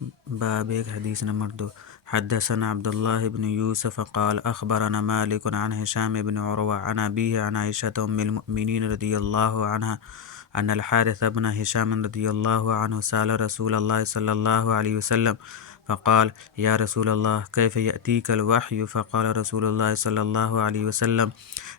باب ایک حدیث نمبر 2 حدثنا عبد الله بن يوسف قال أخبرنا مالك عن هشام بن عروة عن أبيه عن عائشة أم المؤمنين رضي الله عنها أن الحارث بن هشام رضي الله عنه سأل رسول الله صلى الله عليه وسلم فقال يا رسول الله كيف يأتيك الوحي؟ فقال رسول الله صلى الله عليه وسلم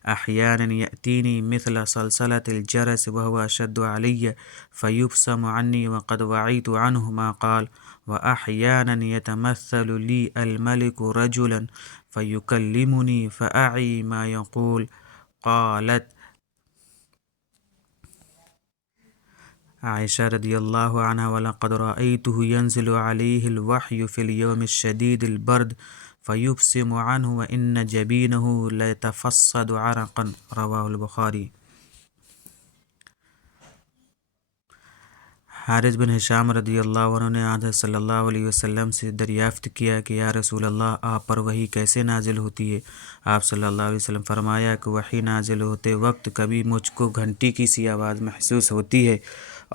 أحيانا يأتيني مثل صلصلة الجرس وهو أشد علي فيبصم عني وقد وعيت عنه ما قال وأحيانا يتمثل لي الملك رجلا فيكلمني فأعي ما يقول. قالت عائشة رضي الله عنها ولقد رأيته ينزل عليه الوحي في اليوم الشديد البرد فيبصم عنه وإن جبينه ليتفصد عرقا. رواه البخاری۔ حارث بن ہشام رضی اللہ عنہ نے حضرت صلی اللہ علیہ وسلم سے دریافت کیا کہ یا رسول اللہ آپ پر وحی کیسے نازل ہوتی ہے؟ آپ صلی اللہ علیہ وسلم فرمایا کہ وحی نازل ہوتے وقت کبھی مجھ کو گھنٹی کی سی آواز محسوس ہوتی ہے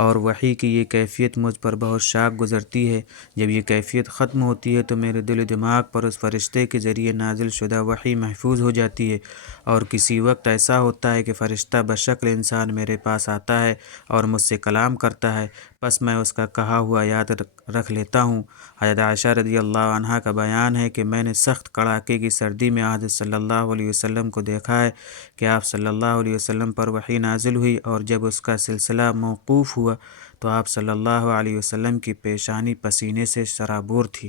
اور وحی کی یہ کیفیت مجھ پر بہت شاک گزرتی ہے۔ جب یہ کیفیت ختم ہوتی ہے تو میرے دل و دماغ پر اس فرشتے کے ذریعے نازل شدہ وحی محفوظ ہو جاتی ہے، اور کسی وقت ایسا ہوتا ہے کہ فرشتہ بشکل انسان میرے پاس آتا ہے اور مجھ سے کلام کرتا ہے، بس میں اس کا کہا ہوا یاد رکھ لیتا ہوں۔ حضرت عائشہ رضی اللہ عنہا کا بیان ہے کہ میں نے سخت کڑاکے کی سردی میں حضرت صلی اللہ علیہ وسلم کو دیکھا ہے کہ آپ صلی اللہ علیہ وسلم پر وحی نازل ہوئی، اور جب اس کا سلسلہ موقوف ہوا تو آپ صلی اللہ علیہ وسلم کی پیشانی پسینے سے سرابور تھی۔